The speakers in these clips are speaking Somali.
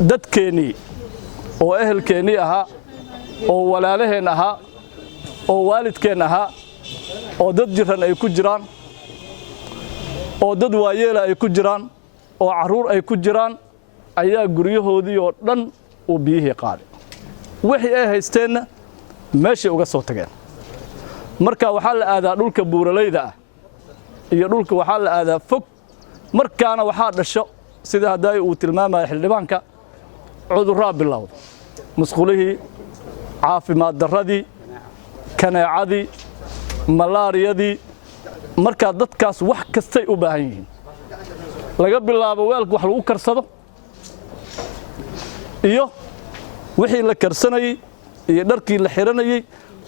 dadkeeni oo ehelkeeni aha oo walaalaheen aha oo waalidkeen aha oo dad jiran ay ku jiraan oo dad waayeel ay ku jiraan oo caruur ay ku jiraan ayaa guryahoodii oo dhan u biyihii qaaday wixii ay haysteenna meeshay uga soo tageen marka waxaa la aadaa dhulka buuralayda ah iyo dhulka waxaa la aadaa fog markaana waxaa dhasho sida haday uu tilmaamay xildhibaanka cudurraa bilowda musqulihii caafimaad darradii kaneecadii malaariyadii marka dadkaas wax kastay u baahan yihiin laga bilaabo weelka wax lagu karsado iyo wixii la karsanayay iyo dharkii la xiranayay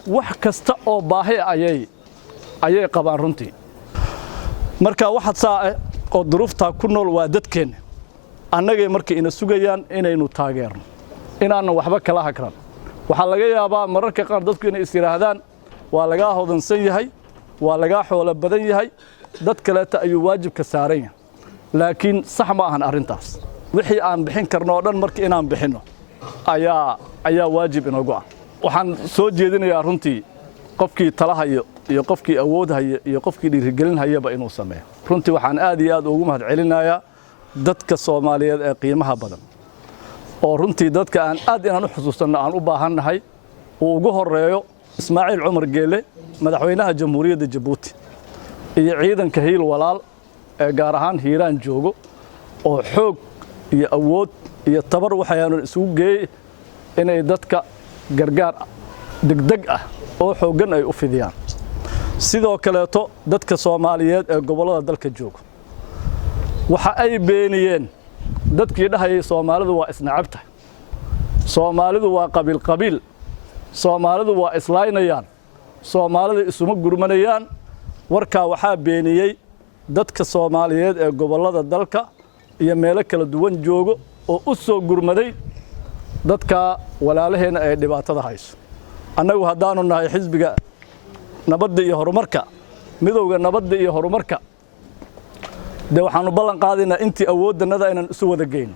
wax kasta oo baahi ayay qabaan runtii marka waxa saa oo duruufta ku nool waa dadkeena annagay markii ina sugayaan inaynu taageerno inaana waxba kala hakran waxa laga yaabaa mararka qaar dadku inay isiraahdaan waa laga hodansan yahay waa laga xoolo badan yahay dad kale ayuu waajibka saaran yahay laakiin sax ma ahan arintaas wixii aan bixin karno oo dhan markii inaan bixino ayaa waajib inoogu ah waxaan soo jeedinayaa runtii qofkii talahayo iyo qofkii awood hayo iyo qofkii dhiirigelin hayaba inuu sameeyo runtii waxaan aad iyo aad ugu mahadcelinayaa dadka Soomaaliyeed ee qiimaha badan oo runtii dadka aan aad inaan u xusuusano aan u baahannahay oo ugu horeeyo Ismaaciil Cumar Geele madaxweynaha Jamhuuriyadda Djibouti iyo ciidanka Hiil Walaal ee gaar ahaan Hiiraan joogo oo xoog iyo awood iyo tabar waxaanu isugu geeyay inay dadka gargaar degdeg ah oo xoogan ay u fidiyaan sidoo kaleeto dadka Soomaaliyeed ee gobolada dalka jooga waxa ay beeniyeen dadkii dhahayay Soomaalidu waa isnacabta Soomaalidu waa qabiil Soomaalidu waa islaynayaan Soomaalidu isuma gurmanayaan warka waxa beeniyay dadka Soomaaliyeed ee gobolada dalka iyo meelo kala duwan joogo oo u soo gurmaday dadka walaalaheena ay dhibaatada hayso annagu haddaanu nahay xisbiga nabadda iyo horumarka midowga nabadda iyo horumarka de waxaanu ballan qaadaynaa intii awooddanada inaan isu wada geyn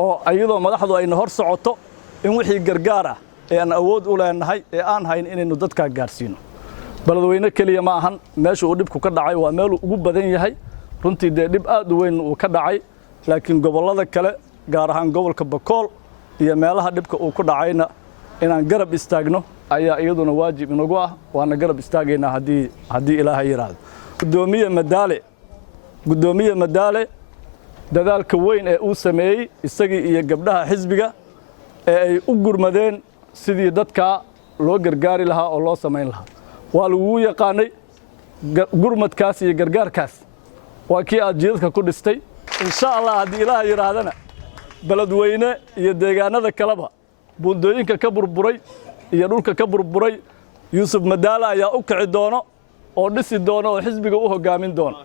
oo ayadoo madaxdu ayna hor socoto in wixii gargaar ah ee aan awood u leenahay ee aan hayn inaynu dadka gaarsiino baladweyne kaliya ma ahan meesha uu dhibku ka dhacay waa meel ugu badan yahay runtii de dhib aad u weyn uu ka dhacay laakiin gobolada kale gaar ahaan gobolka Bakool iyo meelaha dhibka uu ku dhacayna inaan garab istaagno ayaa iyaduna waajib inagu ah waana garab istaagayna hadii Ilaahay yiraahdo gudoomiye madaale dadaalka weyn ee uu sameeyay isagii iyo gabdhaha xisbiga ee ay u gurmadeen sidii dadka loo gargaari lahaa oo loo sameyn lahaa waa lagu yaqaanay gurmadkaas iyo gargaarkaas waa kii aad jeedka ku dhistay insha Allah hadii Ilaahay yiraahdana baladweyne iyo deegaanada kaleba buundooyinka ka burburay iyo dhulka ka burburay Yuusuf Madaala ayaa u kici doono oo dhisi doono oo xisbiga u hogaamin doono